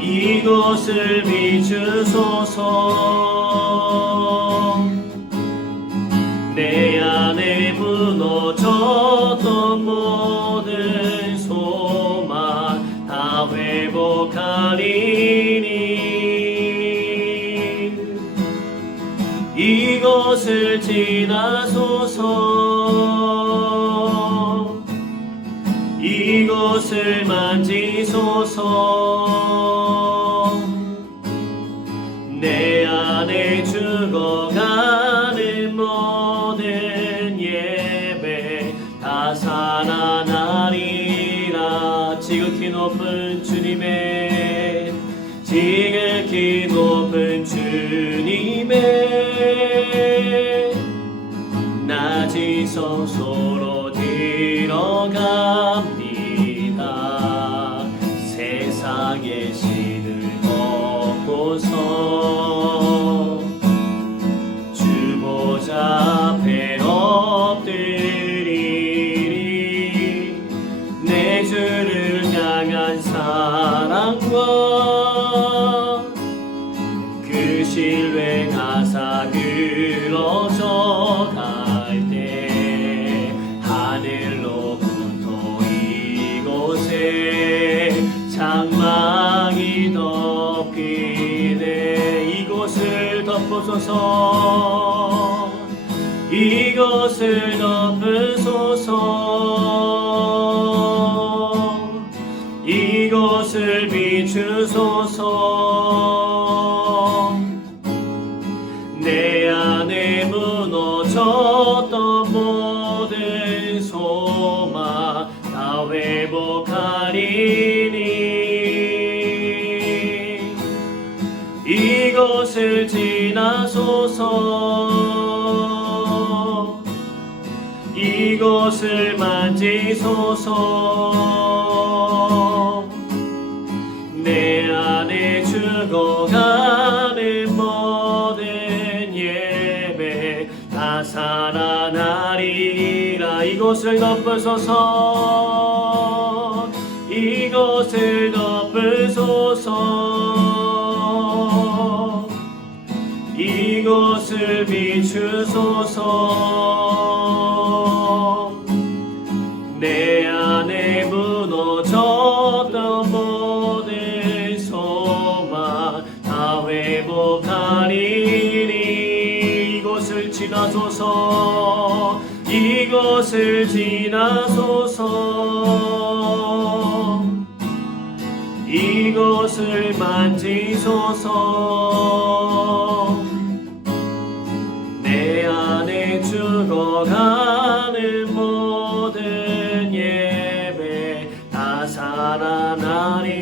이곳을 비추소서. 내 안에 무너졌던 모든 소망 다 회복하리니. 이곳을 지나소서, 이곳을 만지소서. 내 안에 죽어가는 모든 예배 다 살아나리라. 지극히 높은 주님의, 지극히 높은 주님의 나지성소로 들어갑니다. 세상의 신을 벗고서 주 보좌 앞에 엎드리리. 내 주를 향한 사랑과 그 신뢰가 사그러져 갈 때 하늘로부터 이곳에 장막이 덮이네. 이곳을 덮으소서, 이곳을 덮으소서, 내 안에 무너졌던 모든 소망 다 회복하리니 이것을 지나소서 이것을 만지소서 내 안에 죽어가는 모든 예배 다 살아나리라 이것을 덮으소서 이것을 덮으소서 이것을 비추소서 내 안에 무너졌던 모든 소망 다 회복하리니 이것을 지나소서 이것을 지나소서 이것을 만지소서 내 안에 죽어가는 모든 예배 다 살아나리라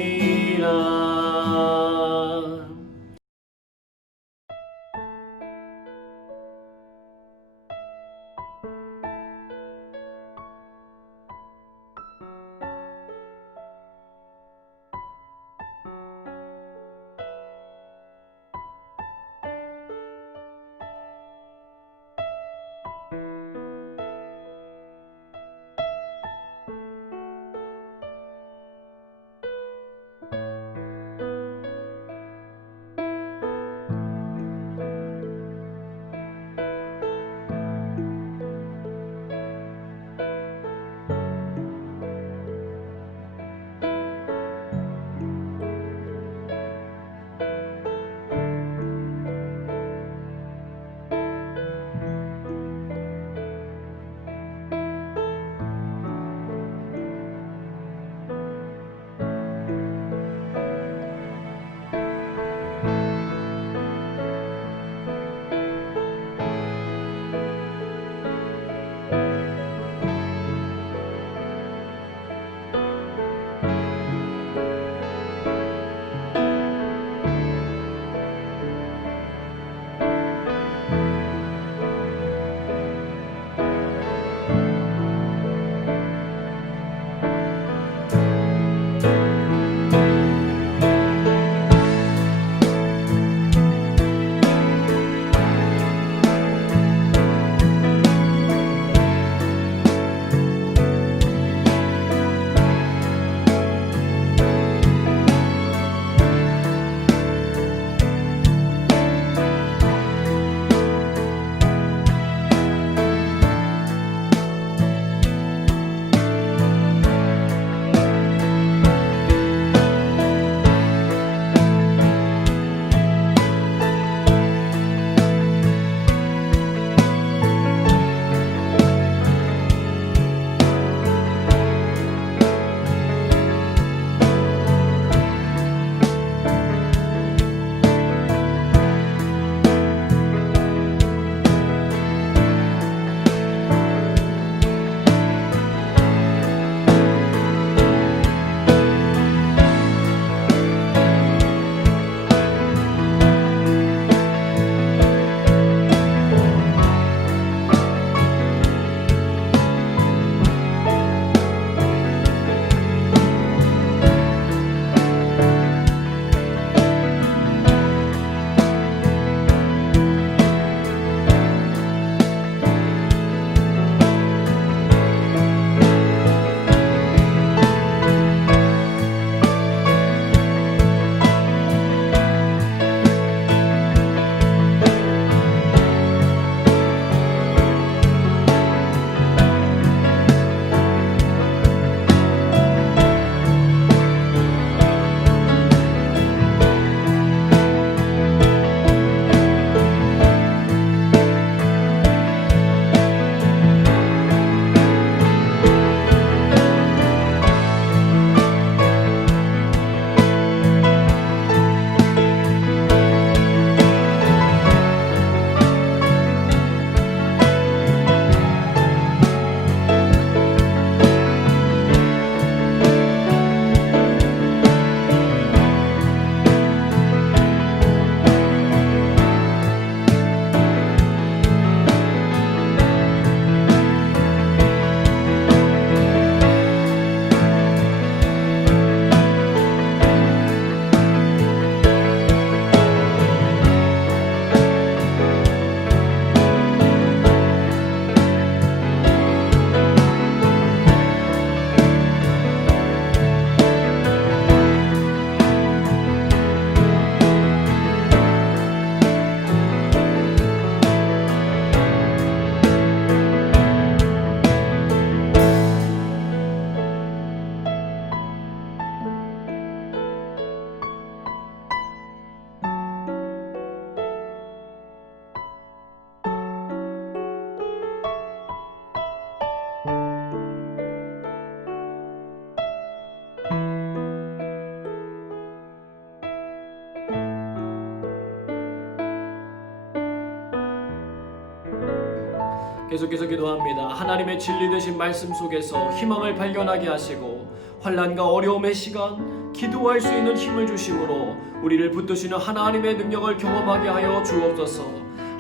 계속해서 기도합니다. 하나님의 진리 되신 말씀 속에서 희망을 발견하게 하시고 환난과 어려움의 시간 기도할 수 있는 힘을 주심으로 우리를 붙드시는 하나님의 능력을 경험하게 하여 주옵소서.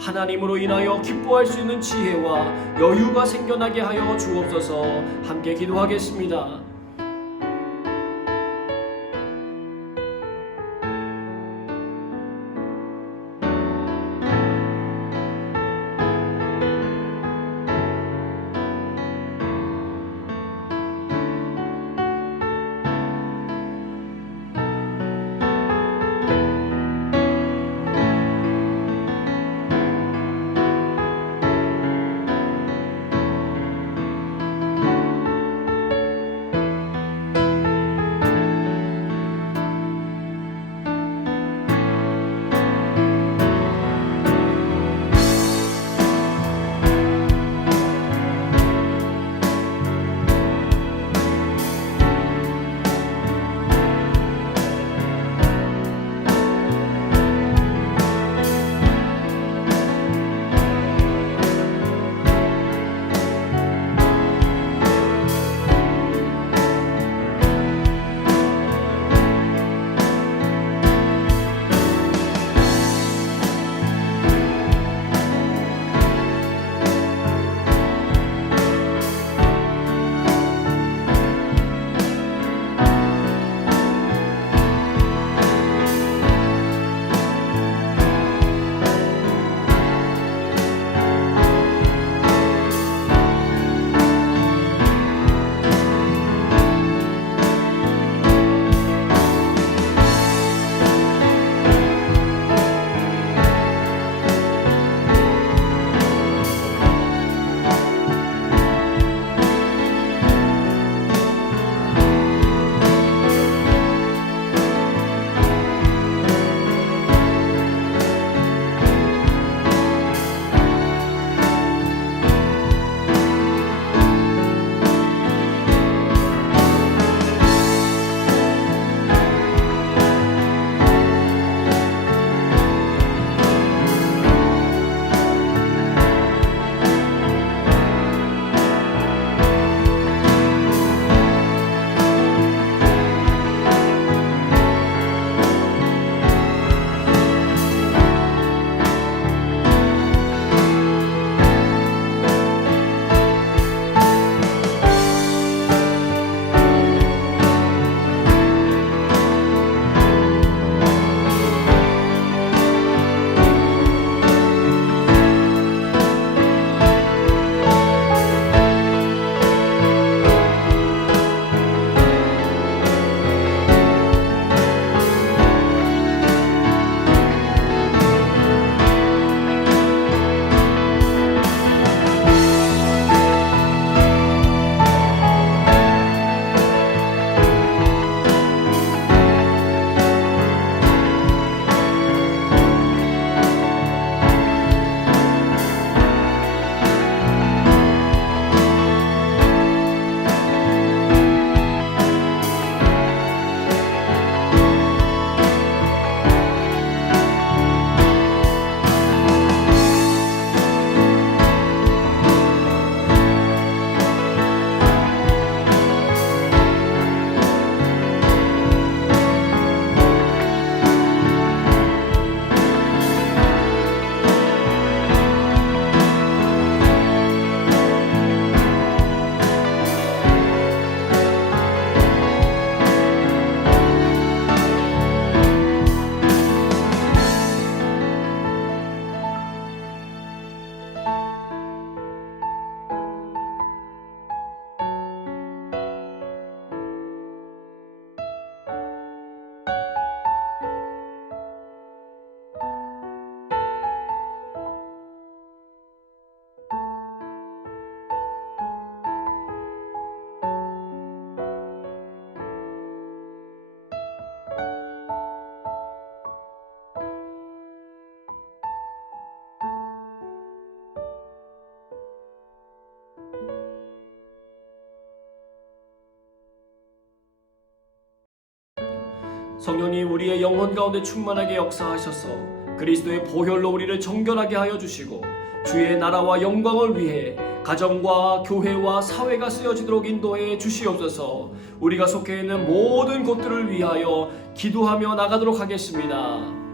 하나님으로 인하여 기뻐할 수 있는 지혜와 여유가 생겨나게 하여 주옵소서. 함께 기도하겠습니다. 성령님 우리의 영혼 가운데 충만하게 역사하셔서 그리스도의 보혈로 우리를 정결하게 하여 주시고 주의 나라와 영광을 위해 가정과 교회와 사회가 쓰여지도록 인도해 주시옵소서. 우리가 속해 있는 모든 곳들을 위하여 기도하며 나가도록 하겠습니다.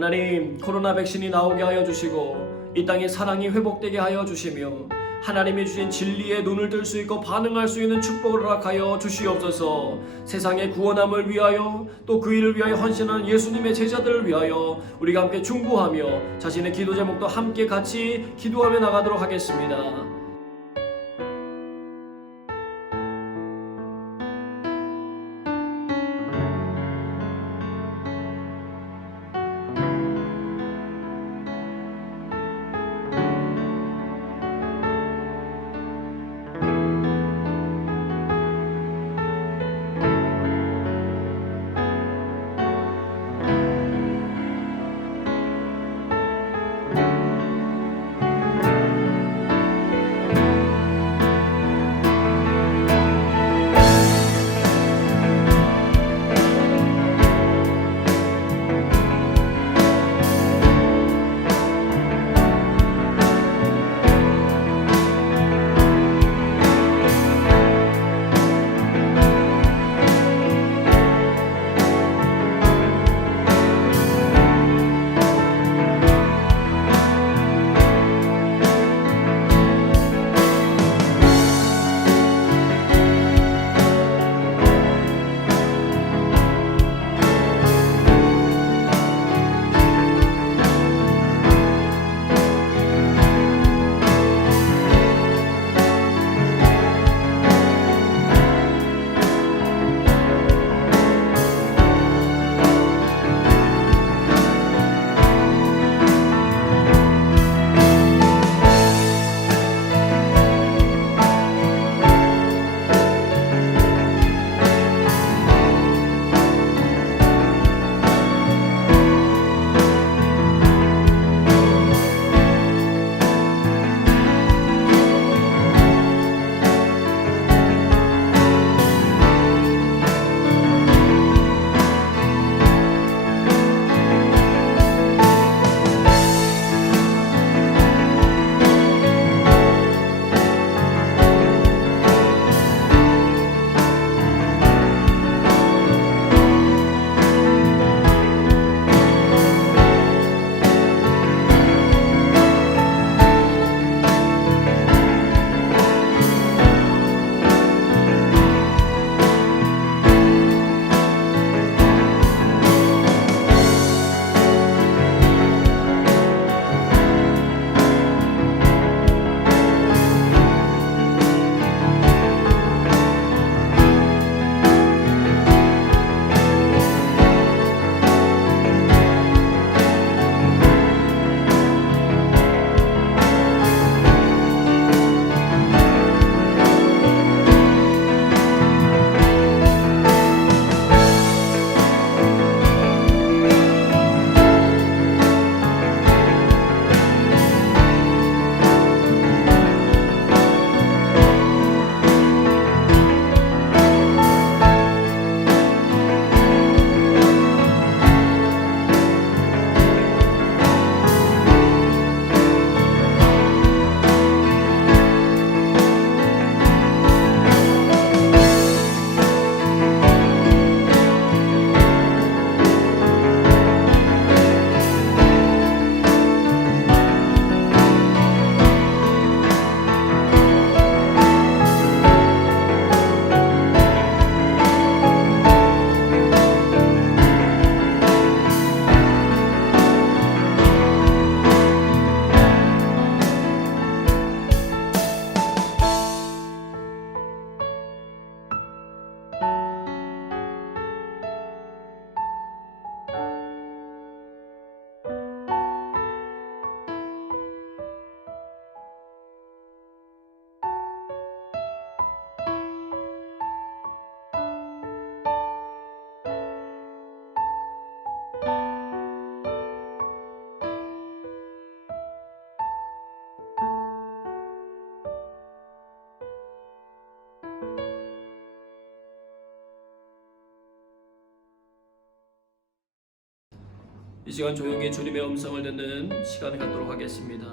하나님, 코로나 백신이 나오게 하여 주시고 이 땅의 사랑이 회복되게 하여 주시며 하나님이 주신 진리에 눈을 뜰 수 있고 반응할 수 있는 축복을 허락하여 주시옵소서. 세상의 구원함을 위하여 또 그 일을 위하여 헌신하는 예수님의 제자들을 위하여 우리가 함께 중보하며 자신의 기도 제목도 함께 같이 기도하며 나가도록 하겠습니다. 이 시간 조용히 주님의 음성을 듣는 시간을 갖도록 하겠습니다.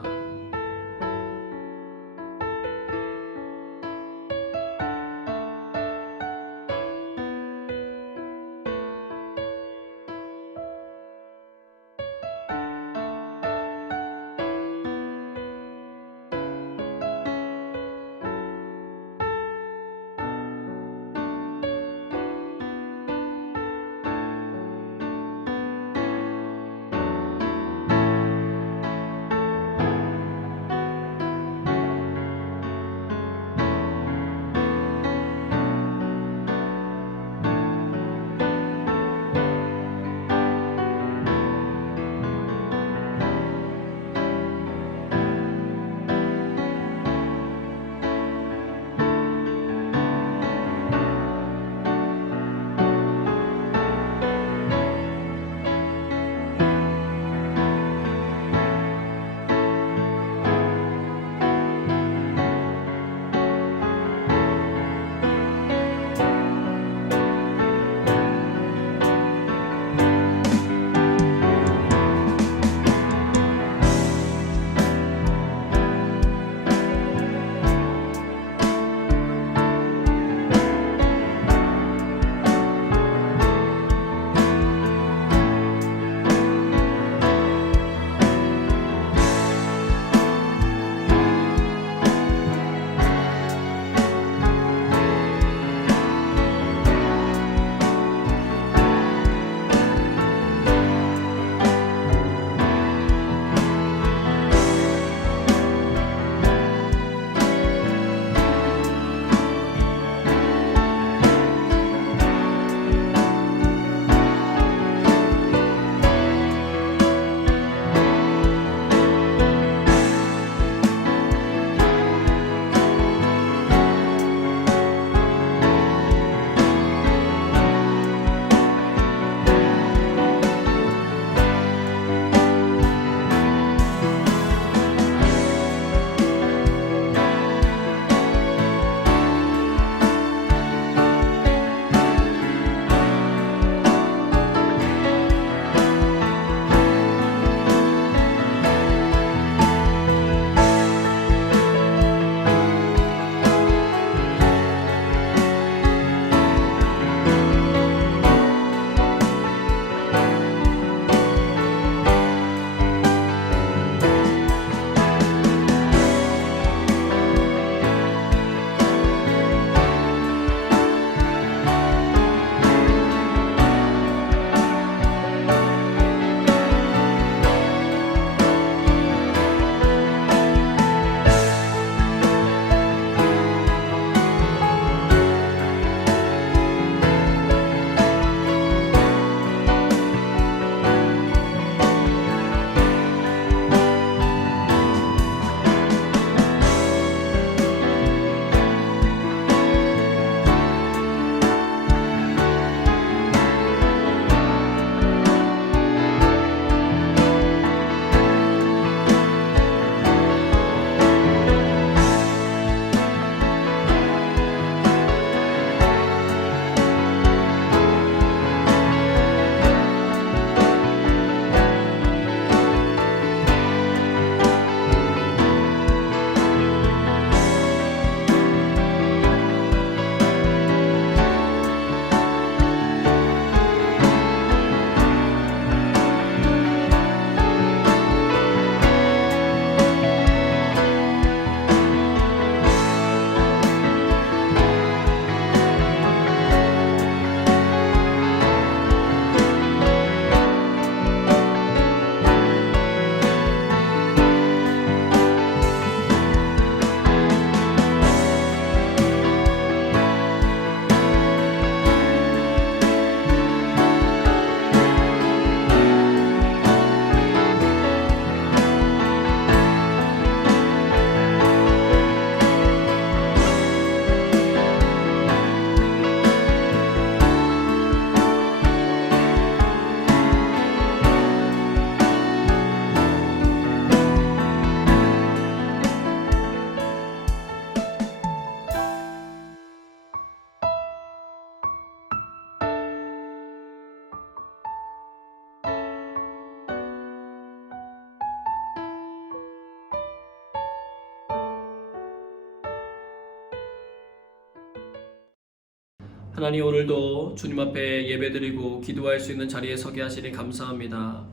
하나님, 오늘도 주님 앞에 예배드리고 기도할 수 있는 자리에 서게 하시니 감사합니다.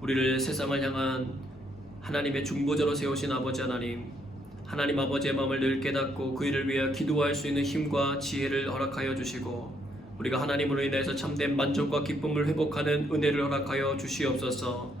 우리를 세상을 향한 하나님의 중보자로 세우신 아버지 하나님, 하나님 아버지의 마음을 늘 깨닫고 그 일을 위해 기도할 수 있는 힘과 지혜를 허락하여 주시고, 우리가 하나님으로 인해서 참된 만족과 기쁨을 회복하는 은혜를 허락하여 주시옵소서.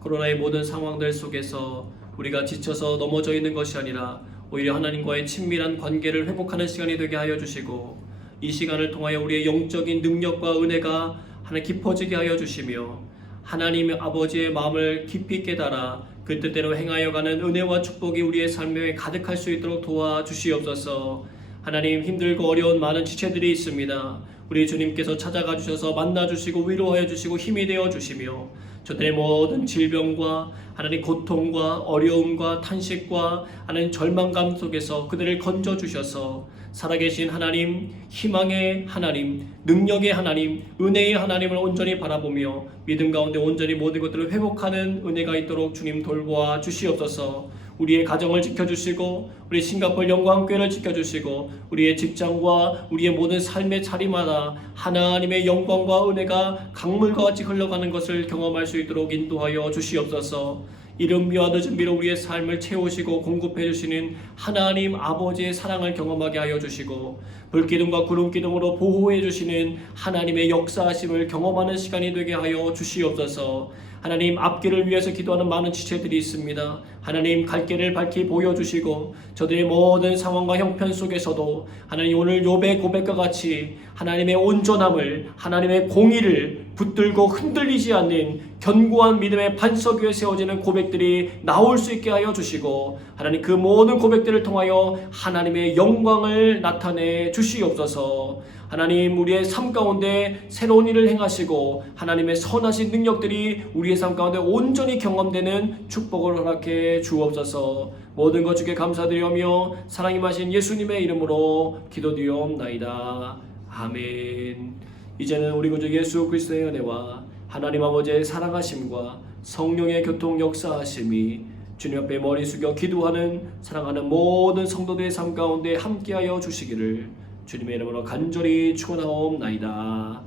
코로나의 모든 상황들 속에서 우리가 지쳐서 넘어져 있는 것이 아니라 오히려 하나님과의 친밀한 관계를 회복하는 시간이 되게 하여 주시고, 이 시간을 통하여 우리의 영적인 능력과 은혜가 하나 깊어지게 하여 주시며, 하나님 아버지의 마음을 깊이 깨달아 그 뜻대로 행하여가는 은혜와 축복이 우리의 삶에 가득할 수 있도록 도와주시옵소서. 하나님, 힘들고 어려운 많은 지체들이 있습니다. 우리 주님께서 찾아가 주셔서 만나주시고 위로하여 주시고 힘이 되어 주시며, 저들의 모든 질병과 하나님 고통과 어려움과 탄식과 하나님 절망감 속에서 그들을 건져 주셔서 살아계신 하나님, 희망의 하나님, 능력의 하나님, 은혜의 하나님을 온전히 바라보며 믿음 가운데 온전히 모든 것들을 회복하는 은혜가 있도록 주님 돌보아 주시옵소서. 우리의 가정을 지켜주시고 우리 싱가포르 영광교회를 지켜주시고 우리의 직장과 우리의 모든 삶의 자리마다 하나님의 영광과 은혜가 강물과 같이 흘러가는 것을 경험할 수 있도록 인도하여 주시옵소서. 이른 비와 늦은 비로 우리의 삶을 채우시고 공급해 주시는 하나님 아버지의 사랑을 경험하게 하여 주시고, 불기둥과 구름기둥으로 보호해 주시는 하나님의 역사하심을 경험하는 시간이 되게 하여 주시옵소서. 하나님, 앞길을 위해서 기도하는 많은 지체들이 있습니다. 하나님, 갈 길을 밝히 보여주시고 저들의 모든 상황과 형편 속에서도 하나님, 오늘 욥의 고백과 같이 하나님의 온전함을, 하나님의 공의를 붙들고 흔들리지 않는 견고한 믿음의 반석 위에 세워지는 고백들이 나올 수 있게 하여 주시고, 하나님, 그 모든 고백들을 통하여 하나님의 영광을 나타내 주시옵소서. 하나님, 우리의 삶 가운데 새로운 일을 행하시고 하나님의 선하신 능력들이 우리의 삶 가운데 온전히 경험되는 축복을 허락해 주옵소서. 모든 것 주께 감사드리며 사랑이 마신 예수님의 이름으로 기도드리옵나이다. 아멘. 이제는 우리 구주 예수 그리스도의 은혜와 하나님 아버지의 사랑하심과 성령의 교통 역사하심이 주님 앞에 머리 숙여 기도하는 사랑하는 모든 성도들의 삶 가운데 함께하여 주시기를 주님의 이름으로 간절히 축원하옵나이다.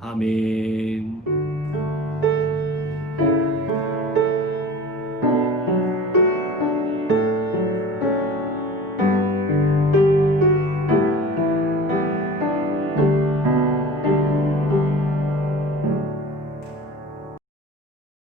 아멘.